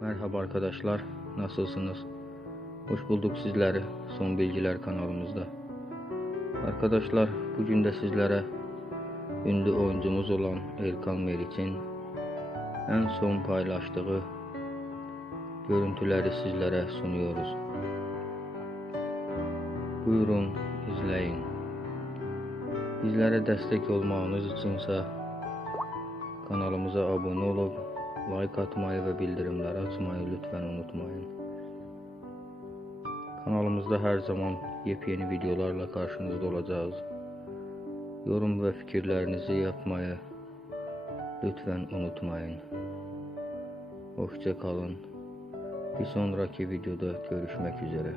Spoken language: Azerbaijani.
Merhaba arkadaşlar, nasılsınız? Hoş bulduk sizleri Son Bilgiler kanalımızda. Arkadaşlar, bugün de sizlere ünlü oyuncumuz olan Erkan Meriç'in en son paylaştığı görüntüleri sizlere sunuyoruz. Buyurun, izleyin. Bizlere destek olmağınız içinse kanalımıza abone olup like atmayı ve bildirimleri açmayı lütfen unutmayın. Kanalımızda her zaman yepyeni videolarla karşınızda olacağız. Yorum ve fikirlerinizi yapmayı lütfen unutmayın. Hoşça kalın. Bir sonraki videoda görüşmek üzere.